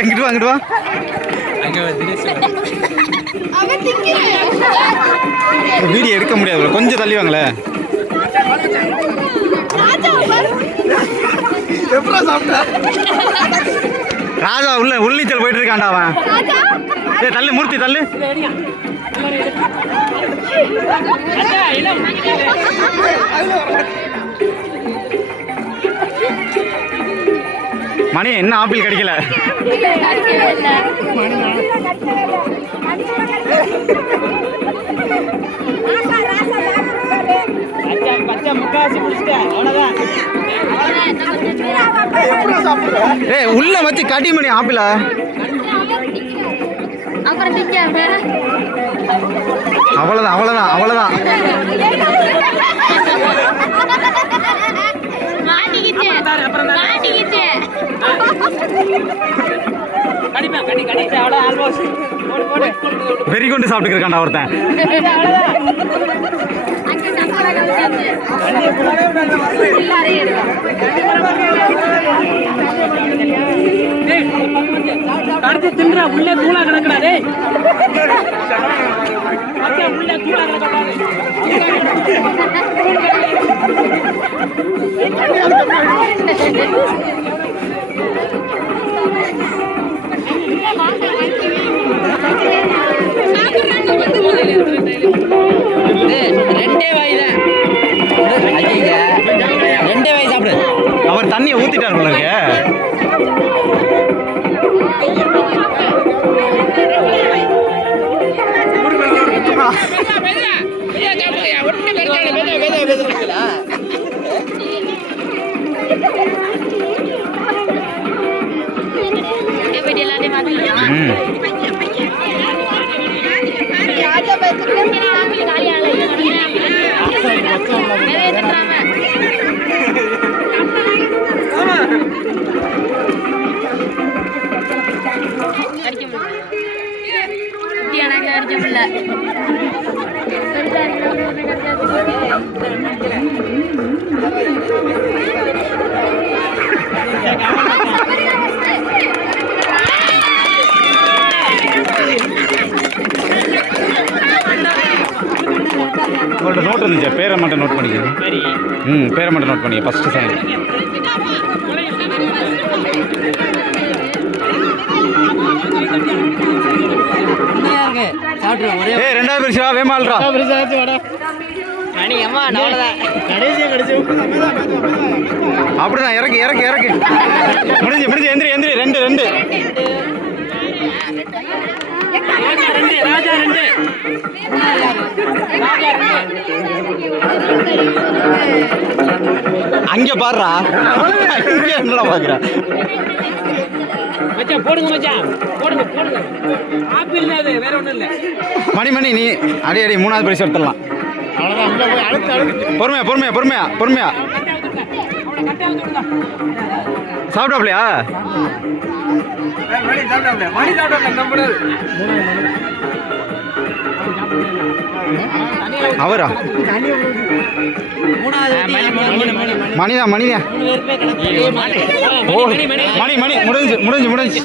இங்கிட்டு வா இங்கிட்டு வா. வீடியோ எடுக்க முடியாது, கொஞ்சம் தள்ளி வாங்களே. ராஜா உள்ள உள்ளீச்சல் போயிட்டு இருக்கான்டா அவன். ஏ தள்ளு மூர்த்தி தள்ளு. மணி என்ன ஆப்பிள் கிடைக்கல. ஏய் உள்ள வச்சு கடி மணி ஆப்பிள. அவ்வளவுதான் அவ்வளவுதான் அவ்வளவுதான். வெறி கொண்டு சாப்பிட்டு இருக்காண்டா ஒருத்தன். தின்றா உள்ளே தூளா கிடக்குறாரு. உள்ளே தூளா கிடக்காரு. ரெண்டே வாய் சாப்பிடு. அவர் தண்ணியை ஊத்திட்டார் போல இருக்கு. உங்கள்கிட்ட நோட் இருந்துச்சு, பேரை மட்டும் நோட் பண்ணிக்கிறேன். பேரை மட்டும் நோட் பண்ணிக்க. First sign. ஏ ரெண்டாவது பரிசா வேமால்ரா. அப்படிதான் இறக்கு இறக்கு இறக்கு. முடிஞ்சு முடிஞ்சு எந்திரி எந்திரி. ரெண்டு ரெண்டு அங்க பாடுறா. என்னடா பாக்குற? போடுங்க மச்சான், போடுங்க போடுங்க. ஆப்பிள் அது வேற ஒண்ணும் இல்ல. மணி மணி நீ அடி அடி மூணாவது பரிசு எடுத்துடலாம். பொறுமையா பொறுமையா பொறுமையா பொறுமையா சாப்பிட்டாப்லையா? அவரா? மணிதான் மணிதான். ஓ மணி மணி முடிஞ்சு முடிஞ்சு முடிஞ்சு.